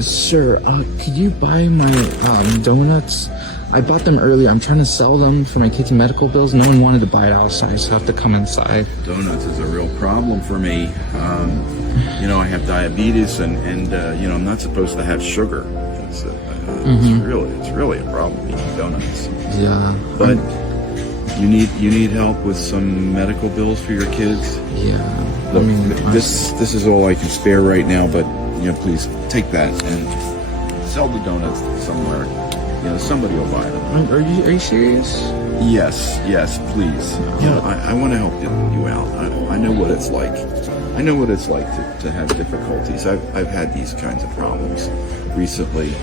Sir, could you buy my donuts? I bought them earlier. I'm trying to sell them for my kids' medical bills. No one wanted to buy it outside, so I have to come inside. Donuts is a real problem for me. I have diabetes, and I'm not supposed to have sugar. It's really a problem eating donuts. Yeah. But you need help with some medical bills for your kids. Yeah. Look, this is all I can spare right now, but please take that and sell the donuts somewhere. Somebody will buy them. Are you serious? Yes, please. I want to help you out. I know what it's like. I know what it's like to have difficulties. I've had these kinds of problems recently.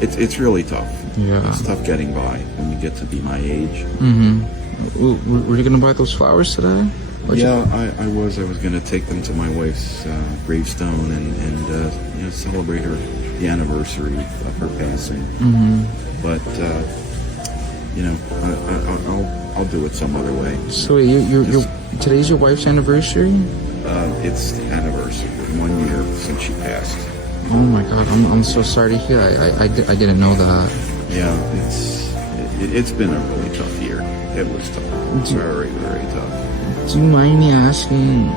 It's really tough. Yeah. It's tough getting by when you get to be my age. Mm-hmm. Were you gonna buy those flowers today? I was going to take them to my wife's gravestone and celebrate the anniversary of her passing. Mm-hmm. But I'll do it some other way. So today's your wife's anniversary? It's the anniversary, 1 year since she passed. Oh my God, I'm so sorry to hear. I didn't know that. Yeah, it's been a really tough year. It was tough. It's very, very tough. Do you mind me asking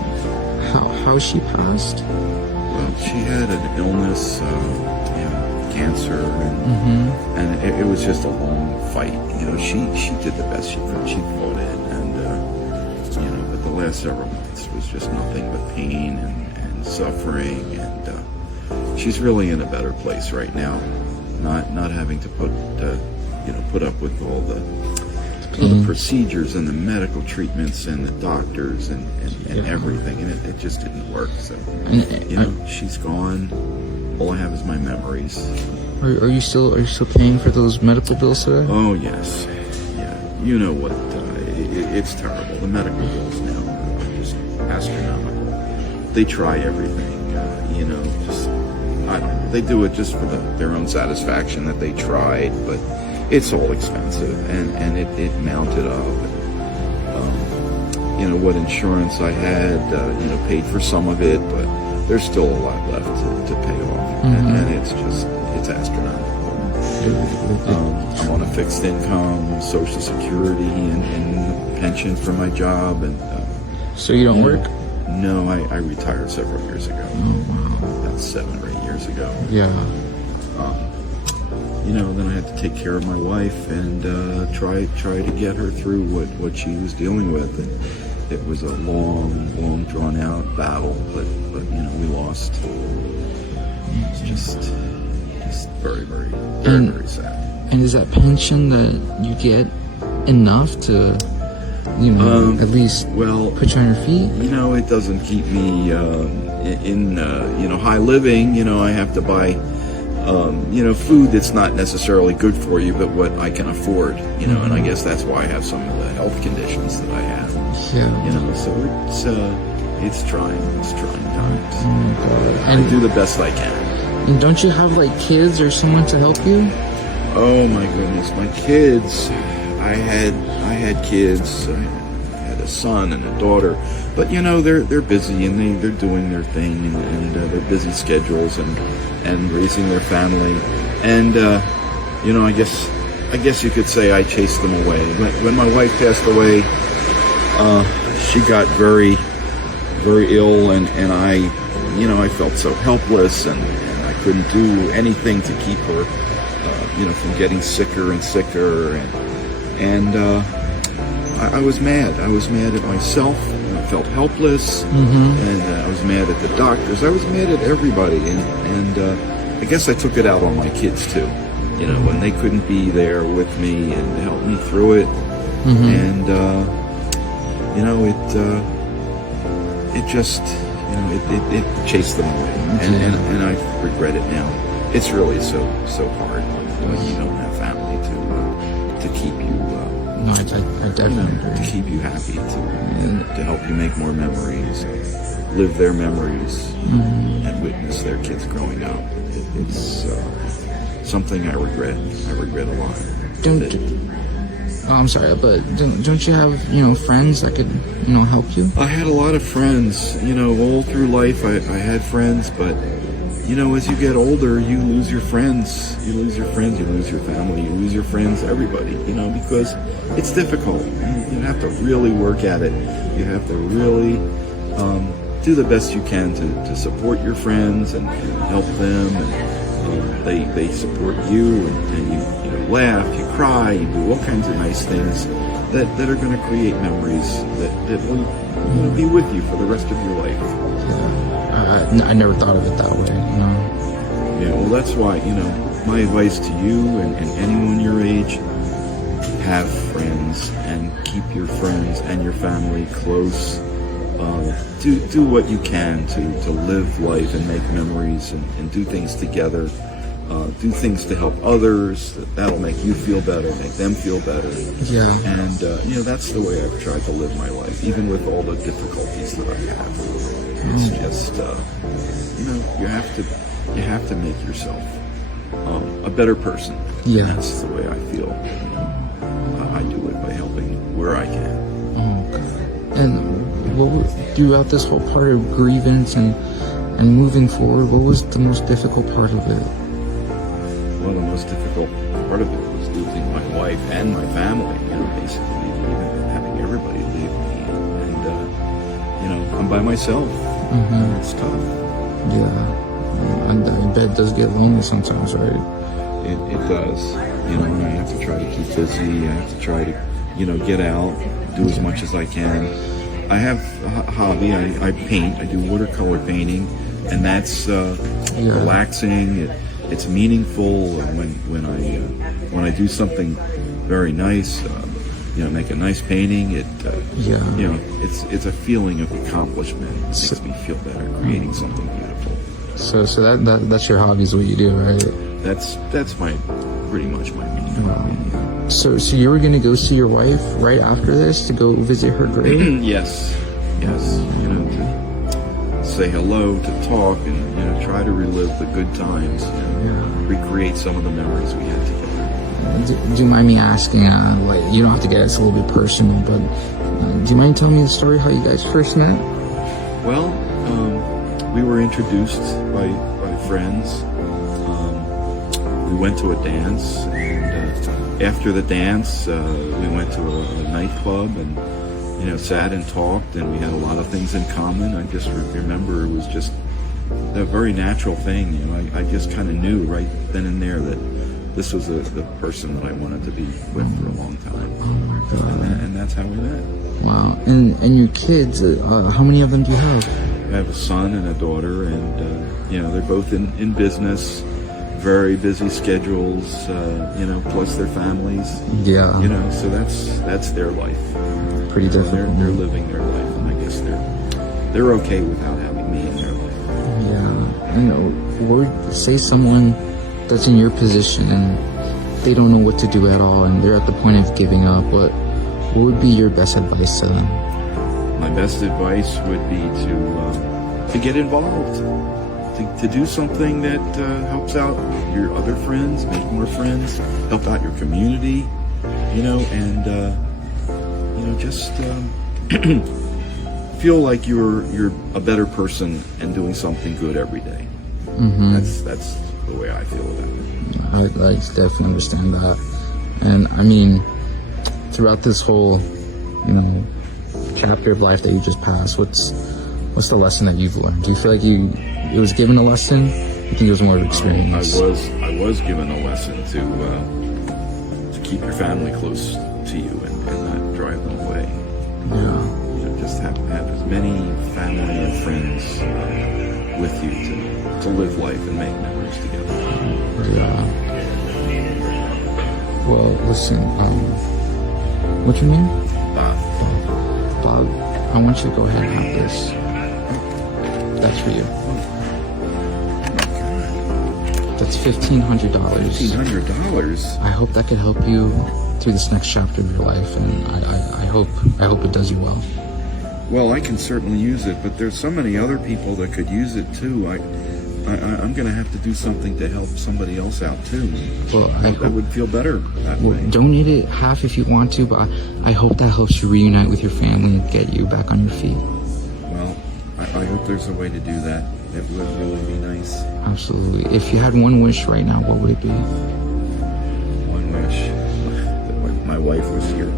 how she passed? Well, she had an illness, cancer, and it was just a long fight. She did the best she could. She fought it, and but the last several months was just nothing but pain and suffering, and she's really in a better place right now, not having to put up with all the procedures and the medical treatments and the doctors and everything, and it just didn't work. So she's gone. All I have is my memories. Are you still paying for those medical bills today? Oh yes, yeah. You know what? It's terrible. The medical bills now are just astronomical. They try everything. I don't know. They do it just for their own satisfaction that they tried, but it's all expensive, and it mounted up. What insurance I had, paid for some of it, but there's still a lot left to pay off, and it's astronomical. I'm on a fixed income, Social Security, and pension for my job, and so you don't work? No, I retired several years ago. Oh wow, about 7 or 8 years ago. Yeah. Then I had to take care of my wife and try to get her through what she was dealing with. And it was a long, drawn out battle, but we lost. It's just very, very, very, very sad. And is that pension that you get enough to, at least put you on your feet? It doesn't keep me in high living. I have to buy food that's not necessarily good for you, but what I can afford, and I guess that's why I have some of the health conditions that I have. Yeah. So it's trying times. And I do the best I can. And don't you have kids or someone to help you? Oh my goodness, my kids. I had kids. I had a son and a daughter, but they're busy and they're doing their thing and their busy schedules and raising their family, and I guess you could say I chased them away. When my wife passed away, she got very, very ill, and I felt so helpless, and I couldn't do anything to keep her from getting sicker and sicker, and I was mad. I was mad at myself. I felt helpless, and I was mad at the doctors. I was mad at everybody, and I guess I took it out on my kids too. When they couldn't be there with me and help me through it, and it just it chased them away, and I regret it now. It's really so hard when you don't have family to keep you. No, I definitely to keep you happy, to help you make more memories, live their memories, and witness their kids growing up. It's something I regret. I regret a lot. I'm sorry, but don't you have friends that could help you? I had a lot of friends. All through life, I had friends, but as you get older, you lose your friends. You lose your friends, you lose your family, you lose your friends, everybody, because it's difficult. You have to really work at it. You have to really do the best you can to support your friends and help them. And they support you, and you laugh, you cry, you do all kinds of nice things that are going to create memories that will be with you for the rest of your life. I never thought of it that way. Yeah, well, that's why, my advice to you and anyone your age, have friends and keep your friends and your family close. Do what you can to live life and make memories and do things together. Do things to help others. That'll make you feel better, make them feel better. Yeah. And, that's the way I've tried to live my life, even with all the difficulties that I have. It's just, you have to make yourself a better person. Yeah. And that's the way I feel. I do it by helping where I can. Okay. And throughout this whole part of grievance and moving forward, what was the most difficult part of it? Well, the most difficult part of it was losing my wife and my family, basically having everybody leave me. And, I'm by myself. Mm-hmm. It's tough. Yeah. And I bet it does get lonely sometimes, right? It does. I have to try to keep busy. I have to try to, get out, do as much as I can. I have a hobby. I paint. I do watercolor painting, and that's relaxing. It's meaningful when I do something very nice. Make a nice painting. It's a feeling of accomplishment. It makes me feel better creating something beautiful. So that's your hobby, is what you do, right? That's pretty much my main hobby. So you were gonna go see your wife right after this to go visit her grave? Yes. To say hello, to talk, and try to relive the good times and recreate some of the memories we had together. Do you mind me asking, you don't have to get it's a little bit personal, but do you mind telling me the story how you guys first met? Well, we were introduced by friends. We went to a dance, and after the dance, we went to a nightclub and, sat and talked, and we had a lot of things in common. I just remember it was just a very natural thing. I just kind of knew right then and there that this was the person that I wanted to be with for a long time. Oh my God. And that's how we met. Wow. And your kids, how many of them do you have? I have a son and a daughter, and they're both in business, very busy schedules, plus their families. Yeah. So that's their life. Pretty difficult. They're living their life, and I guess they're okay without having me in their life. Yeah. Or say someone that's in your position and they don't know what to do at all and they're at the point of giving up, what would be your best advice to them? My best advice would be to get involved, to do something that helps out your other friends, make more friends, help out your community, and just feel like you're a better person and doing something good every day. Mm-hmm. That's the way I feel about it. I definitely understand that. And I mean, throughout this whole, chapter of life that you just passed, what's the lesson that you've learned? Do you feel like it was given a lesson? I think it was more of experience. I was given a lesson to keep your family close to you and not drive them away. Yeah. Just have as many family and friends with you to live life and make memories together. Yeah. Well, listen, what's your name? Bob, I want you to go ahead and have this. That's for you. That's $1,500. $1,500? I hope that could help you through this next chapter of your life, and I hope it does you well. Well, I can certainly use it, but there's so many other people that could use it too. I'm going to have to do something to help somebody else out too. Well, I would feel better that way. Donate it half if you want to, but I hope that helps you reunite with your family and get you back on your feet. Well, I hope there's a way to do that. It would really be nice. Absolutely. If you had one wish right now, what would it be? One wish. That my wife was here.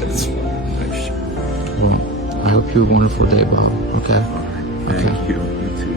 That's one wish. Well, I hope you have a wonderful day, Bob. Okay? All right. Thank you. You too.